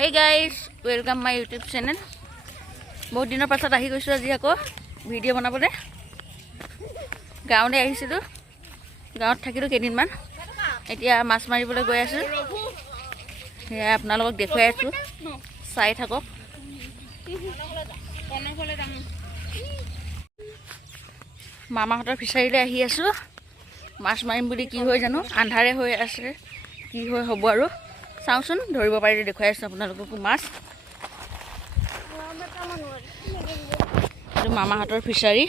Hey guys, welcome my YouTube channel. বহুত দিনৰ পাছত আহি গৈছো আজি আকৌ ভিডিঅ' বনাবলৈ। গাঁৱলৈ আহিছিলো, গাঁৱত থাকিলো কেইদিনমান। এতিয়া মাছ মাৰিবলৈ গৈ আছো। সেয়া আপোনালোকক দেখুৱাই আছো, চাই থাকক। মামাহঁতৰ ফিচাৰীলৈ আহি আছো। মাছ মাৰিম বুলি কি হয় জানো, আন্ধাৰে হৈ আছে, কি হয় হ'ব আৰু চাওঁচোন। ধৰিব পাৰিলে দেখুৱাই আছো আপোনালোককো মাছ। এইটো মামাহঁতৰ ফিচাৰী।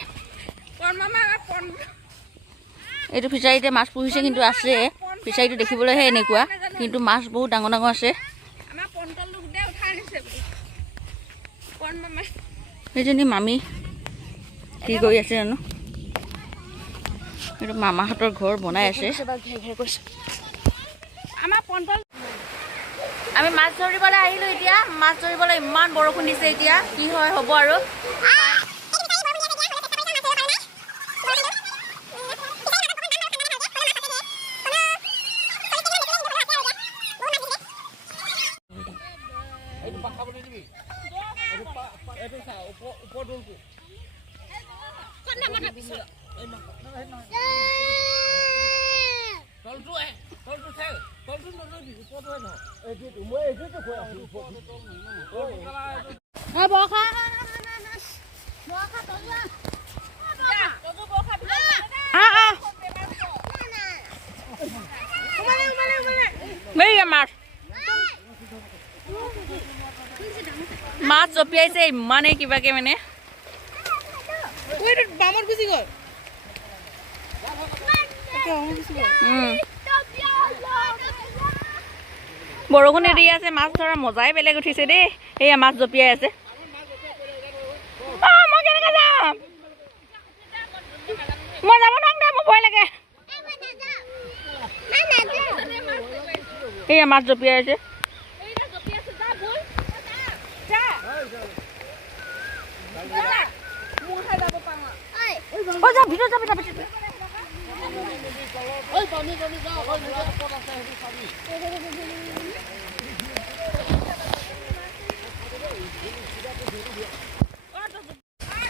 এইটো ফিচাৰীতে মাছ পুহিছে, কিন্তু আছে ফিচাৰীটো দেখিবলৈহে এনেকুৱা, কিন্তু মাছ বহুত ডাঙৰ ডাঙৰ আছে। সেইজনী মামী কি কৰি আছে জানো। এইটো মামাহঁতৰ ঘৰ বনাই আছে। আমি মাছ ধৰিবলৈ আহিলো। এতিয়া মাছ ধৰিবলৈ ইমান বৰষুণ দিছে, এতিয়া কি হয় হ'ব আৰু। মাছ জপিয়াইছে ইমানেই কিবাকে মানে। বৰষুণ এৰি আছে, মাছ ধৰা মজাই বেলেগ উঠিছে দেই। এয়া মাছ জপিয়াই আছে। মই কেনেকে যাম? মই যাব নোৱাৰিম দে, মোৰ ভয় লাগে। এয়া মাছ জপিয়াই আছে।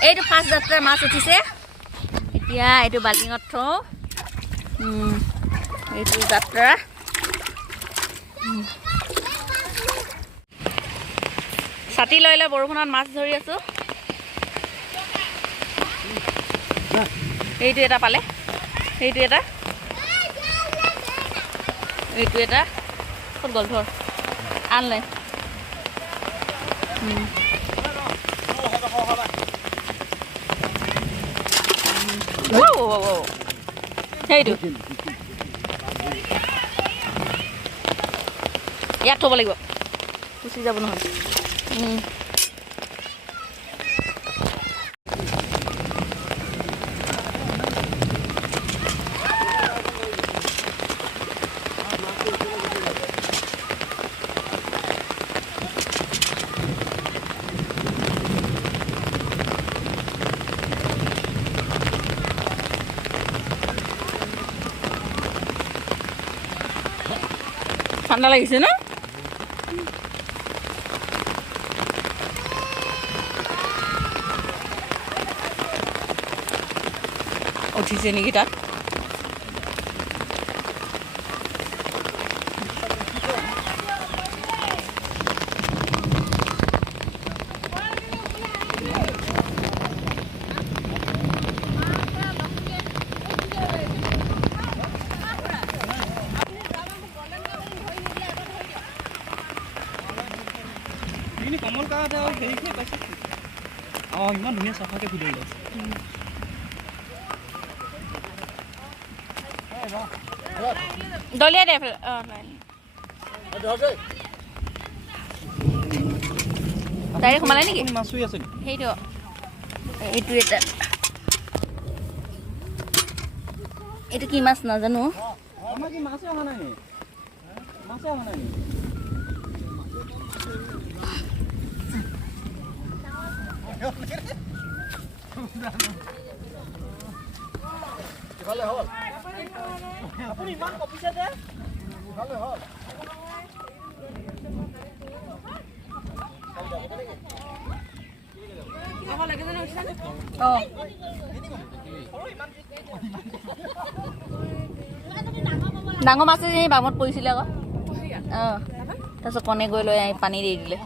এইটো ফাৰ্ষ্ট যাত্ৰাৰ মাছ উঠিছে। এতিয়া এইটো বাল্টিঙত থওঁ। এইটো যাত্ৰা। ছাতি লৈ লৈ বৰষুণত মাছ ধৰি আছো। এইটো এটা পালে, সেইটো এটা, এইটো এটা। ক'ত গ'ল? ধৰ আনলে। সেইটো ইয়াত থ'ব লাগিব, গুচি যাব নহয়। ঠাণ্ডা লাগিছে ন? উঠিছে নেকি তাত? কমল কাঠ আৰু হেৰিখিনি পাইছে। ইমান ধুনীয়া চাফাকৈ ভিডিঅ' ওলাইছে। দলিয়াই দে। ডাইৰেক্ট সোমালে নেকি? মাছ আছে সেইটো। এইটো এটা, এইটো কি মাছ নাজানো। মাছে অহা নাই, মাছে অহা নাই। আপুনি ইমান কপিছে যে। অঁ ডাঙৰ মাছ এই বামত পৰিছিলে আকৌ অঁ তাৰপিছত কণে গৈ লৈ আহি পানী দি দিলে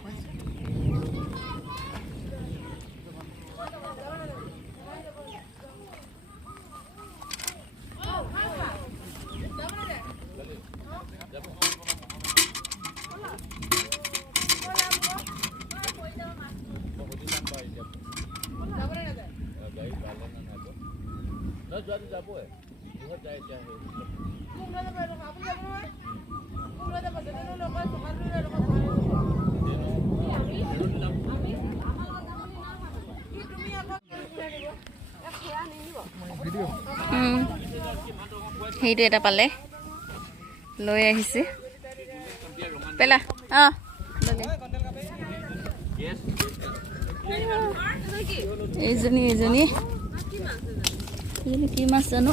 সেইটো এটা পালে লৈ আহিছে পেলা অঁ এইজনী কি মাছ জানো